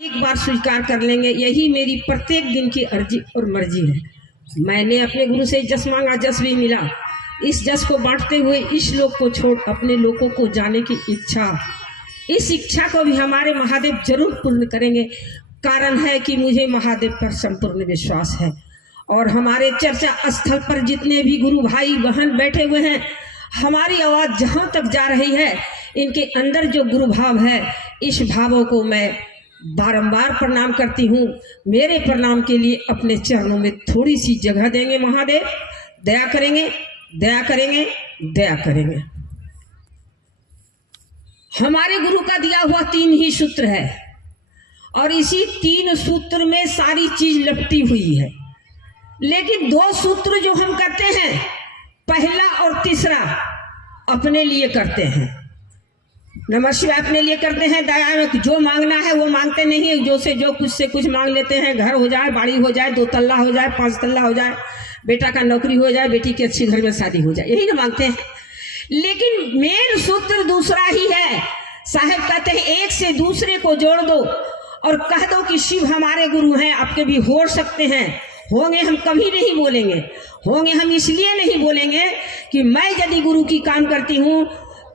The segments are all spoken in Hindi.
एक बार स्वीकार कर लेंगे, यही मेरी प्रत्येक दिन की अर्जी और मर्जी है। मैंने अपने गुरु से जस मांगा, जस भी मिला। इस जस को बांटते हुए इस लोक को छोड़ अपने लोगों को जाने की इच्छा, इस इच्छा को भी हमारे महादेव जरूर पूर्ण करेंगे। कारण है कि मुझे महादेव पर संपूर्ण विश्वास है और हमारे चर्चा स्थल पर जितने भी गुरु भाई बहन बैठे हुए हैं, हमारी आवाज जहां तक जा रही है, इनके अंदर जो गुरु भाव है, इस भावों को मैं बारंबार प्रणाम करती हूँ। मेरे प्रणाम के लिए अपने चरणों में थोड़ी सी जगह देंगे महादेव, दया करेंगे, दया करेंगे, दया करेंगे। हमारे गुरु का दिया हुआ 3 ही सूत्र है और इसी 3 सूत्र में सारी चीज लपटी हुई है। लेकिन 2 सूत्र जो हम करते हैं, पहला और तीसरा अपने लिए करते हैं। नमः शिवाय अपने लिए करते हैं, दया में जो मांगना है वो मांगते नहीं है, जो से जो कुछ से कुछ मांग लेते हैं। घर हो जाए, बाड़ी हो जाए, 2 तल्ला हो जाए, 5 तल्ला हो जाए, बेटा का नौकरी हो जाए, बेटी की अच्छी घर में शादी हो जाए, यही ना मांगते हैं। लेकिन मेन सूत्र दूसरा ही है। साहब कहते हैं एक से दूसरे को जोड़ दो और कह दो कि शिव हमारे गुरु हैं, आपके भी हो सकते हैं। होंगे हम कभी नहीं बोलेंगे, होंगे हम इसलिए नहीं बोलेंगे कि मैं यदि गुरु की काम करती हूँ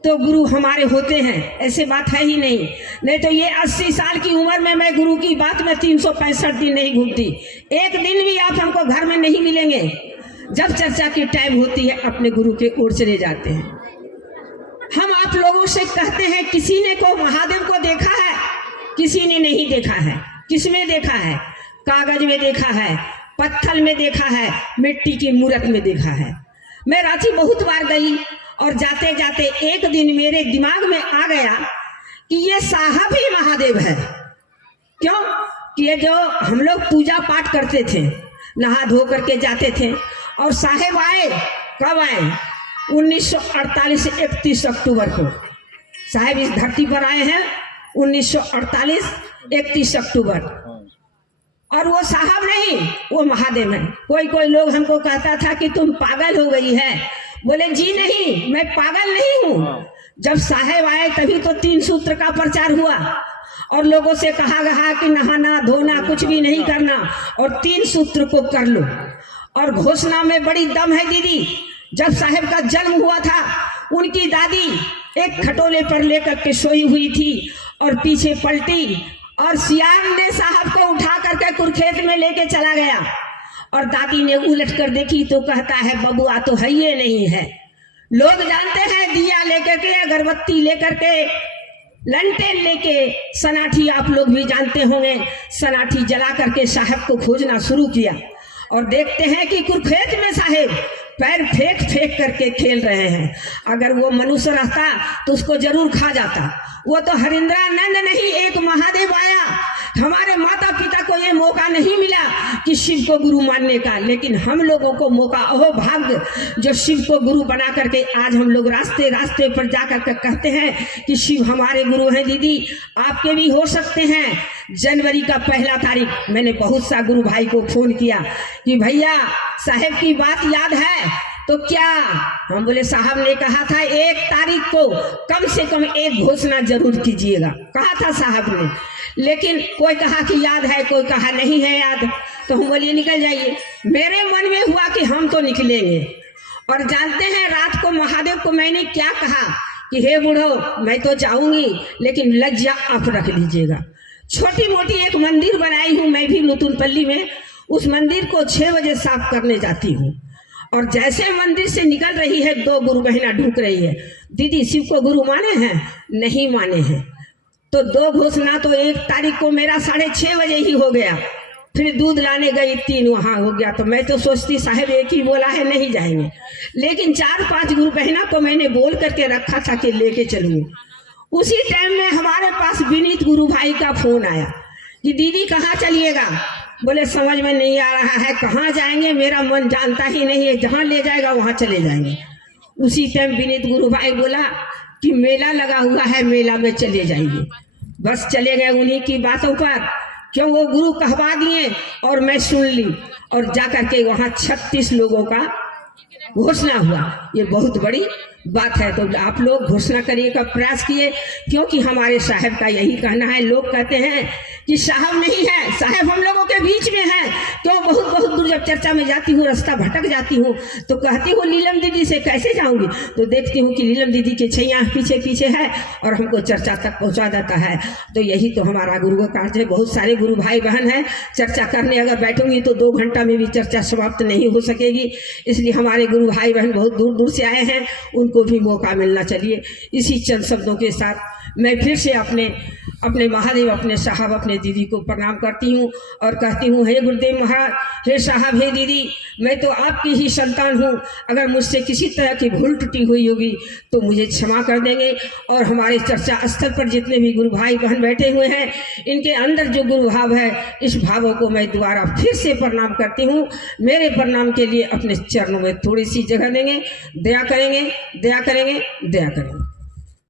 तो गुरु हमारे होते हैं, ऐसे बात है ही नहीं। नहीं तो ये 80 साल की उम्र में मैं गुरु की बात में 365 दिन नहीं घूमती। एक दिन भी आप हमको घर में नहीं मिलेंगे। जब चर्चा की टाइम होती है अपने गुरु के ओर चले जाते हैं। हम आप लोगों से कहते हैं, किसी ने को महादेव को देखा है, किसी ने नहीं देखा है। किसमें देखा है? कागज में देखा है, पत्थर में देखा है, मिट्टी की मूर्त में देखा है। मैं रांची बहुत बार गई और जाते जाते एक दिन मेरे दिमाग में आ गया कि ये साहब ही महादेव है। क्यों कि ये जो हम लोग पूजा पाठ करते थे, नहा धो करके जाते थे, और साहेब आए, कब आए? 1948 31 अक्टूबर को साहेब इस धरती पर आए हैं। 1948 31 अक्टूबर। और वो साहब नहीं, वो महादेव है। कोई कोई लोग हमको कहता था कि तुम पागल हो गई है। बोले जी नहीं, मैं पागल नहीं हूँ। जब साहेब आए तभी तो 3 सूत्र का प्रचार हुआ और लोगों से कहा गया कि नहाना धोना कुछ भी नहीं करना और 3 सूत्र को कर लो। और घोषणा में बड़ी दम है दीदी। जब साहेब का जन्म हुआ था, उनकी दादी एक खटोले पर लेकर के सोई हुई थी और पीछे पलटी और सियार ने साहब को उठा करके कुरखेत में लेके चला गया। और दादी ने उलट कर देखी तो कहता है बबुआ तो है ये नहीं है। लोग जानते हैं दिया लेकर के, अगरबत्ती लेकर के, लंटेन लेके, सनाठी आप लोग भी जानते होंगे, सनाठी जला करके साहब को खोजना शुरू किया। और देखते हैं कि कुरखेत में साहेब पैर फेंक फेंक करके खेल रहे हैं। अगर वो मनुष्य रहता तो उसको जरूर खा जाता। वो तो हरिंद्रानंद नहीं, एक महादेव आया। हमारे माता पिता को ये मौका नहीं मिला कि शिव को गुरु मानने का, लेकिन हम लोगों को मौका, अहो भाग्य जो शिव को गुरु बना करके आज हम लोग रास्ते रास्ते पर जाकर के कहते हैं कि शिव हमारे गुरु हैं। दीदी आपके भी हो सकते हैं। जनवरी का 1 तारीख मैंने बहुत सा गुरु भाई को फोन किया कि भैया साहेब की बात याद है तो क्या? हम बोले साहब ने कहा था 1 तारीख को कम से कम एक घोषणा जरूर कीजिएगा, कहा था साहब ने। लेकिन कोई कहा कि याद है, कोई कहा नहीं है याद। तो हम बोलिए निकल जाइए। मेरे मन में हुआ कि हम तो निकलेंगे। और जानते हैं रात को महादेव को मैंने क्या कहा कि हे बूढ़ो मैं तो जाऊंगी, लेकिन लज्जा आप रख लीजिएगा। छोटी मोटी एक मंदिर बनाई हूँ मैं भी नूतनपल्ली में। उस मंदिर को 6 बजे साफ करने जाती हूँ और जैसे मंदिर से निकल रही है 2 गुरु बहना ढूंढ रही है, दीदी शिव को गुरु माने हैं? नहीं माने हैं। तो 2 घोषणा तो 1 तारीख को मेरा 6:30 बजे ही हो गया। फिर दूध लाने गई 3 वहां हो गया। तो मैं तो सोचती साहब एक ही बोला है नहीं जाएंगे, लेकिन 4-5 गुरु बहना को मैंने बोल करके रखा था कि लेके चलूंगी। उसी टाइम में हमारे पास विनीत गुरु भाई का फोन आया कि दीदी कहाँ चलिएगा? बोले समझ में नहीं आ रहा है, कहाँ जाएंगे, मेरा मन जानता ही नहीं है, जहाँ ले जाएगा वहां चले जाएंगे। उसी टाइम विनीत गुरु भाई बोला कि मेला लगा हुआ है, मेला में चले जाइए। बस चले गए उन्हीं की बातों पर। क्यों वो गुरु कहवा दिए और मैं सुन ली और जाकर के वहां 36 लोगों का घोषणा हुआ। ये बहुत बड़ी बात है। तो आप लोग घोषणा करिए का प्रयास किए, क्योंकि हमारे साहब का यही कहना है। लोग कहते हैं कि साहब नहीं है, साहब हम लोगों के बीच में है। तो बहुत बहुत दूर जब चर्चा में जाती हूँ, रास्ता भटक जाती हूँ, तो कहती हूँ नीलम दीदी से कैसे जाऊँगी, तो देखती हूँ कि नीलम दीदी के छैया पीछे पीछे है और हमको चर्चा तक पहुँचा देता है। तो यही तो हमारा गुरु का कार्य है। बहुत सारे गुरु भाई बहन हैं, चर्चा करने अगर बैठूंगी तो 2 घंटा में भी चर्चा समाप्त नहीं हो सकेगी। इसलिए हमारे गुरु भाई बहन बहुत दूर दूर से आए हैं, उनको भी मौका मिलना चाहिए। इसी चंद शब्दों के साथ मैं फिर से अपने महादेव, अपने साहब, अपने दीदी को प्रणाम करती हूँ और कहती हूँ, हे गुरुदेव महाराज, हे साहब, हे दीदी, मैं तो आपकी ही संतान हूँ। अगर मुझसे किसी तरह की भूल टूटी हुई होगी तो मुझे क्षमा कर देंगे। और हमारे चर्चा स्थल पर जितने भी गुरु भाई बहन बैठे हुए हैं, इनके अंदर जो गुरु भाव है, इस भावों को मैं दोबारा फिर से प्रणाम करती हूँ। मेरे प्रणाम के लिए अपने चरणों में थोड़ी सी जगह देंगे, दया करेंगे, दया करेंगे, दया करेंगे।